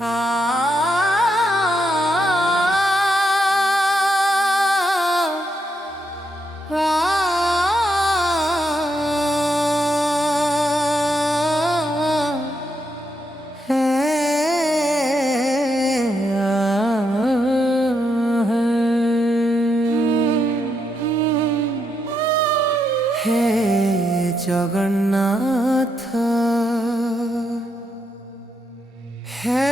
হে জগন্নাথ, হে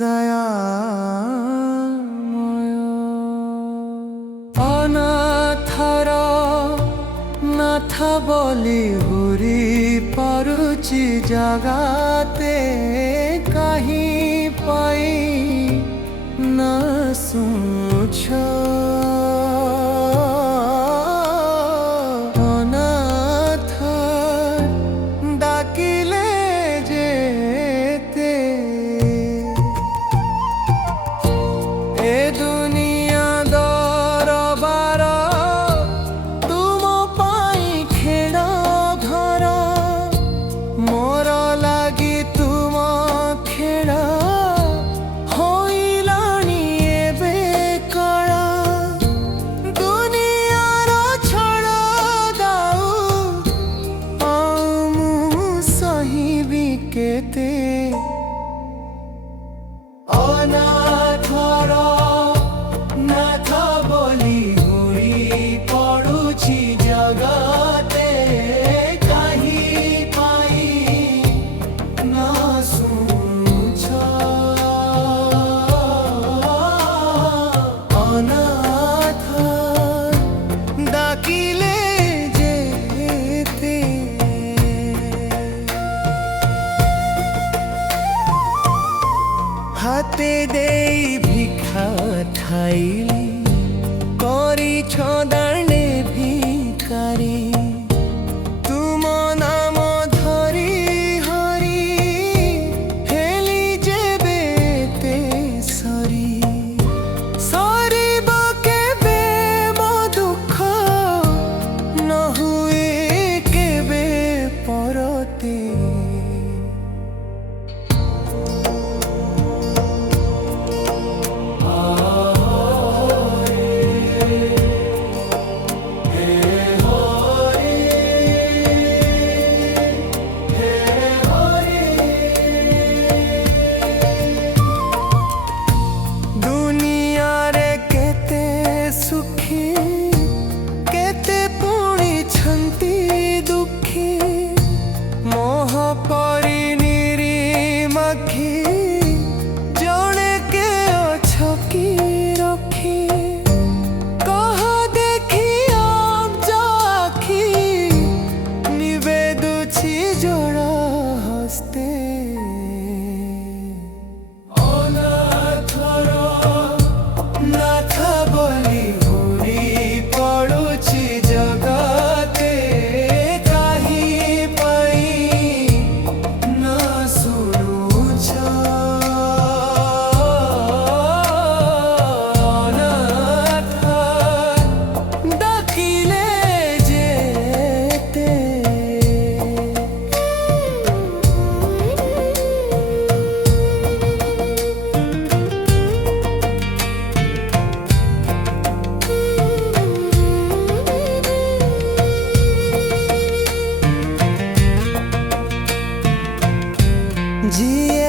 দয়াময়, অনাথর নাথ বলি ঘুরি পড়ুছি জগাতে, কাহি পাই না শুছ অনাথ ডাকিলে যেতে, এ দুনিয়া দরবার তুম পাই খেড় ঘর, মোর লাগি তুম খেড় কেতে। অনাথর নাথ বলি ঘুরি পড়ুছি জগতে, কাহি পাই না শুছ অনাথ ডাকিলে যেতে। হাতে দেই ভিক্ষা ঠাইলি, করিছ দাণ্ডে ভিখারি, তুম নাম ধরি হরি, হেলি যেবেতে সরি। সরিব কেবে মো দুঃখ, ন হুয়ে কেবে পরতে। जी